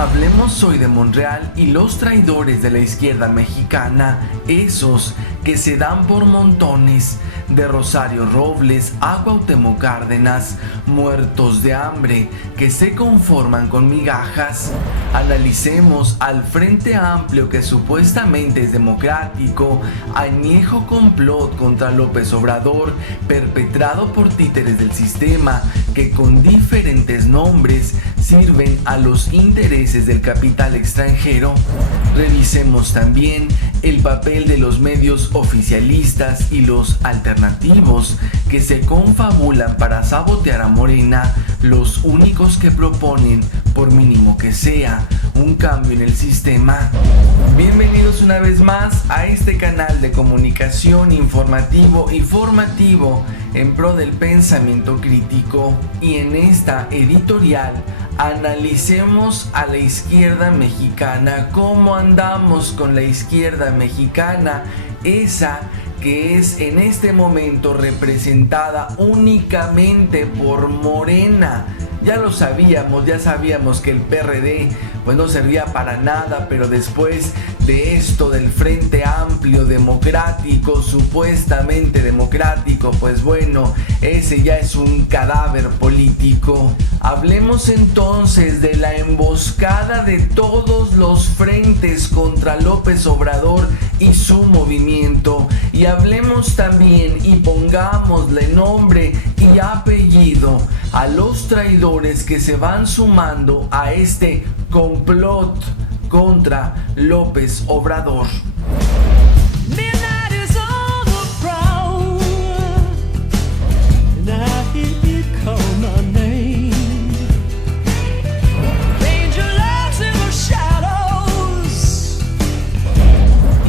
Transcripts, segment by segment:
Hablemos hoy de Monreal y los traidores de la izquierda mexicana, esos que se dan por montones, de Rosario Robles a Cuauhtémoc Cárdenas, muertos de hambre, que se conforman con migajas. Analicemos al Frente Amplio, que supuestamente es democrático, añejo complot contra López Obrador, perpetrado por títeres del sistema, que con diferentes nombres sirven a los intereses del capital extranjero. Revisemos también el papel de los medios oficialistas y los alternativos que se confabulan para sabotear a Morena, los únicos que proponen, por mínimo que sea, un cambio en el sistema. Bienvenidos una vez más a este canal de comunicación informativo y formativo en pro del pensamiento crítico, y en esta editorial analicemos a la izquierda mexicana. ¿Cómo andamos con la izquierda mexicana? Esa que es en este momento representada únicamente por Morena. Ya lo sabíamos, ya sabíamos que el PRD pues no servía para nada, pero después de esto del Frente Amplio democrático, supuestamente democrático, pues bueno, ese ya es un cadáver político. Hablemos entonces de la emboscada de todos los frentes contra López Obrador y su movimiento, y hablemos también y pongámosle nombre y apellido a los traidores que se van sumando a este complot contra López Obrador.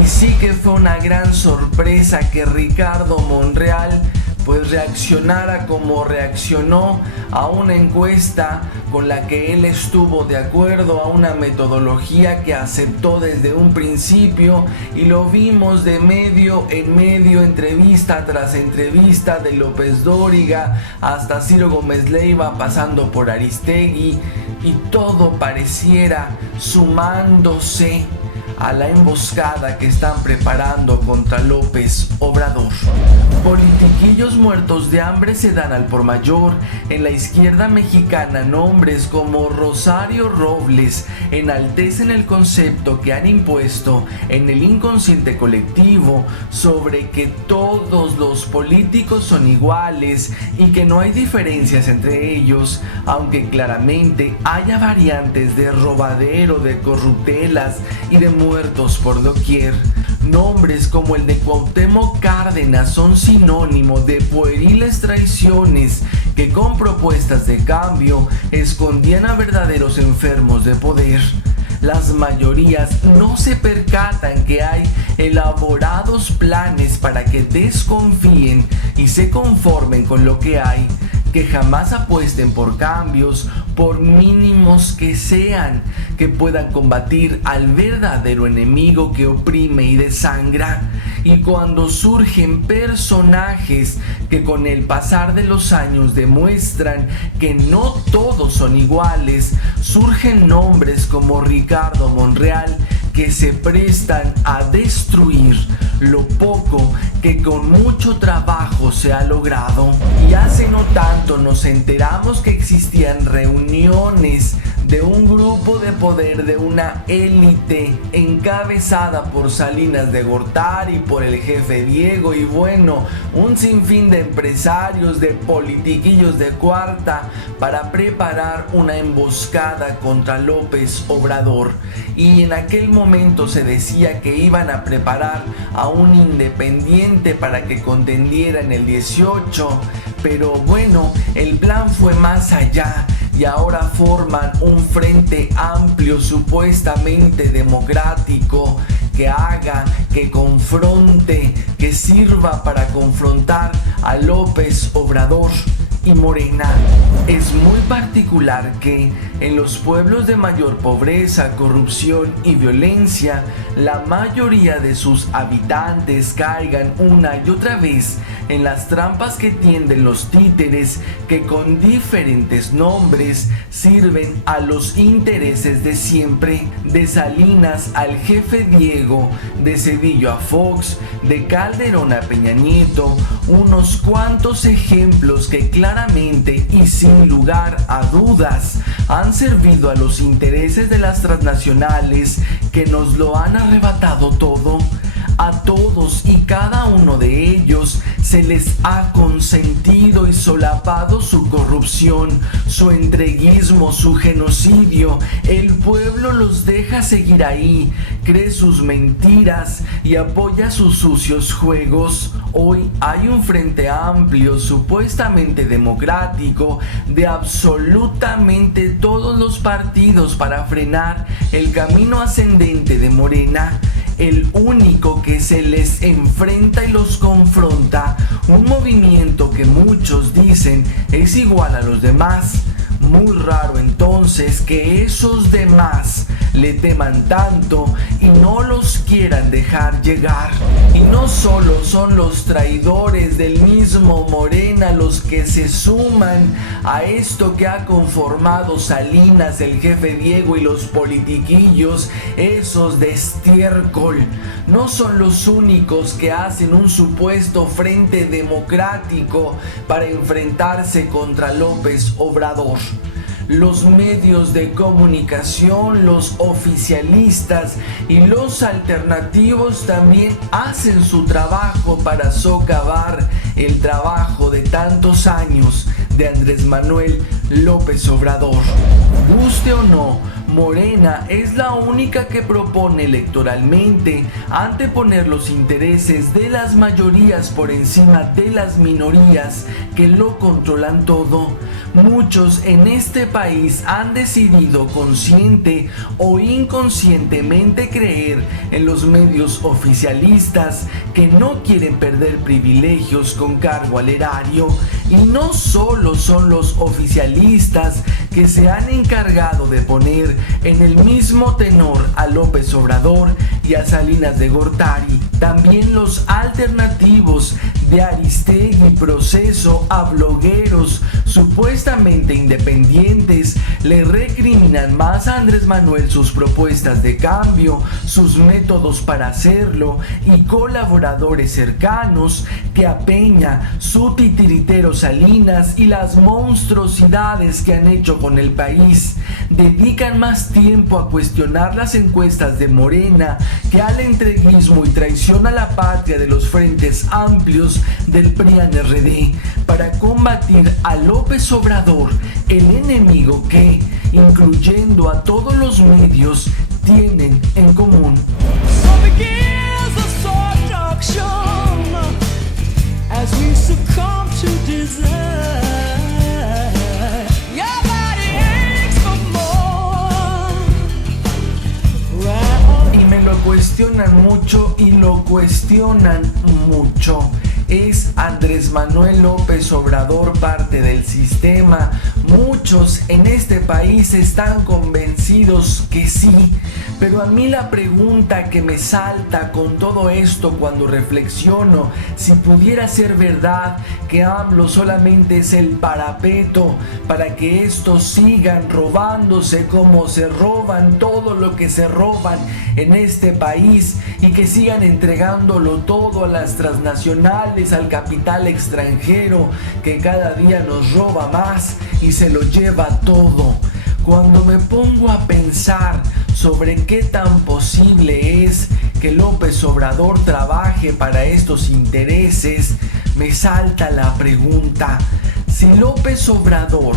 Y sí que fue una gran sorpresa que Ricardo Monreal pues reaccionara como reaccionó a una encuesta con la que él estuvo de acuerdo, a una metodología que aceptó desde un principio, y lo vimos de medio en medio, entrevista tras entrevista, de López Dóriga hasta Ciro Gómez Leiva, pasando por Aristegui, y todo pareciera sumándose a la emboscada que están preparando contra López Obrador. Politiquillos muertos de hambre se dan al por mayor. En la izquierda mexicana, nombres como Rosario Robles enaltecen el concepto que han impuesto en el inconsciente colectivo sobre que todos los políticos son iguales y que no hay diferencias entre ellos, aunque claramente haya variantes de robadero, de corruptelas y de muertos por doquier. Nombres como el de Cuauhtémoc Cárdenas son sinónimo de pueriles traiciones que con propuestas de cambio escondían a verdaderos enfermos de poder. Las mayorías no se percatan que hay elaborados planes para que desconfíen y se conformen con lo que hay, que jamás apuesten por cambios, por mínimos que sean, que puedan combatir al verdadero enemigo que oprime y desangra. Y cuando surgen personajes que con el pasar de los años demuestran que no todos son iguales, surgen nombres como Ricardo Monreal, que se prestan a destruir lo poco que con mucho trabajo se ha logrado. Y hace no tanto nos enteramos que existían reuniones de un grupo de poder, de una élite encabezada por Salinas de Gortari, por el jefe Diego, y bueno, un sinfín de empresarios, de politiquillos de cuarta, para preparar una emboscada contra López Obrador. Y en aquel momento se decía que iban a preparar a un independiente para que contendiera en el 18, pero bueno, el plan fue más allá. Y ahora forman un frente amplio supuestamente democrático que haga, que confronte, que sirva para confrontar a López Obrador y Morena. Es muy particular que en los pueblos de mayor pobreza, corrupción y violencia, la mayoría de sus habitantes caigan una y otra vez en las trampas que tienden los títeres que con diferentes nombres sirven a los intereses de siempre, de Salinas al jefe Diego, de Zedillo a Fox, de Calderón a Peña Nieto, unos cuantos ejemplos que claramente y sin lugar a dudas han servido a los intereses de las transnacionales que nos lo han arrebatado todo. A todos y cada uno de ellos se les ha consentido y solapado su corrupción, su entreguismo, su genocidio. El pueblo los deja seguir ahí, cree sus mentiras y apoya sus sucios juegos. Hoy hay un frente amplio, supuestamente democrático, de absolutamente todos los partidos para frenar el camino ascendente de Morena. El único que se les enfrenta y los confronta, un movimiento que muchos dicen es igual a los demás. Muy raro entonces que esos demás le teman tanto y no los quieran dejar llegar. Y no solo son los traidores del mismo Morena los que se suman a esto que ha conformado Salinas, el jefe Diego y los politiquillos, esos de estiércol. No son los únicos que hacen un supuesto frente democrático para enfrentarse contra López Obrador. Los medios de comunicación, los oficialistas y los alternativos también hacen su trabajo para socavar el trabajo de tantos años de Andrés Manuel López Obrador. Guste o no, Morena es la única que propone electoralmente anteponer los intereses de las mayorías por encima de las minorías que lo controlan todo. Muchos en este país han decidido consciente o inconscientemente creer en los medios oficialistas que no quieren perder privilegios con cargo al erario. Y no solo son los oficialistas que se han encargado de poner en el mismo tenor a López Obrador y a Salinas de Gortari, también los alternativos de Aristegui, Proceso, a blogueros supuestamente independientes le recriminan más a Andrés Manuel sus propuestas de cambio, sus métodos para hacerlo y colaboradores cercanos que a Peña, su titiritero Salinas y las monstruosidades que han hecho con el país. Dedican más tiempo a cuestionar las encuestas de Morena que al entreguismo y traición a la patria de los frentes amplios del PRI-RD para combatir a López Obrador, el enemigo que, incluyendo a todos los medios, tienen en común. Cuestionan mucho y lo cuestionan mucho. ¿Es Andrés Manuel López Obrador parte del sistema? Muchos en este país están convencidos que sí, pero a mí la pregunta que me salta con todo esto cuando reflexiono, si pudiera ser verdad que AMLO solamente es el parapeto para que estos sigan robándose como se roban todo lo que se roban en este país y que sigan entregándolo todo a las transnacionales, al capital extranjero que cada día nos roba más y se lo lleva todo. Cuando me pongo a pensar sobre qué tan posible es que López Obrador trabaje para estos intereses, me salta la pregunta: si López Obrador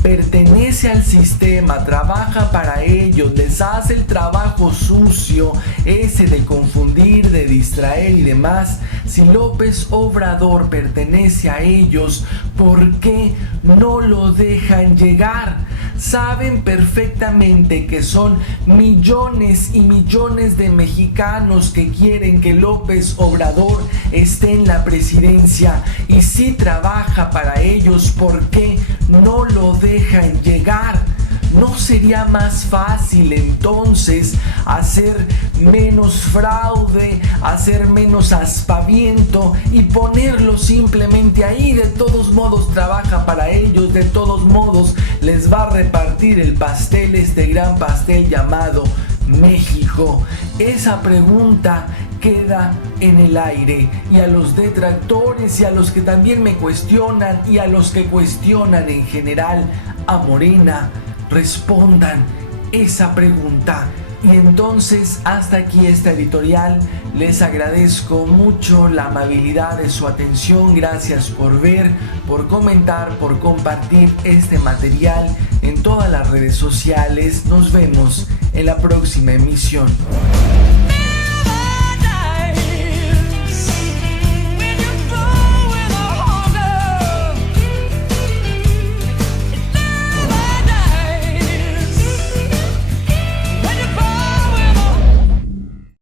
pertenece al sistema, trabaja para ellos, les hace el trabajo sucio, ese de confundir, de distraer y demás. Si López Obrador pertenece a ellos, ¿por qué no lo dejan llegar? Saben perfectamente que son millones y millones de mexicanos que quieren que López Obrador esté en la presidencia, y si trabaja para ellos, ¿por qué no lo dejan llegar? ¿No sería más fácil entonces hacer menos fraude, hacer menos aspaviento y ponerlo simplemente ahí? De todos modos trabaja para ellos, de todos modos les va a repartir el pastel, este gran pastel llamado México. Esa pregunta queda en el aire, y a los detractores y a los que también me cuestionan y a los que cuestionan en general a Morena, respondan esa pregunta. Y entonces hasta aquí esta editorial. Les agradezco mucho la amabilidad de su atención. Gracias por ver, por comentar, por compartir este material en todas las redes sociales. Nos vemos en la próxima emisión.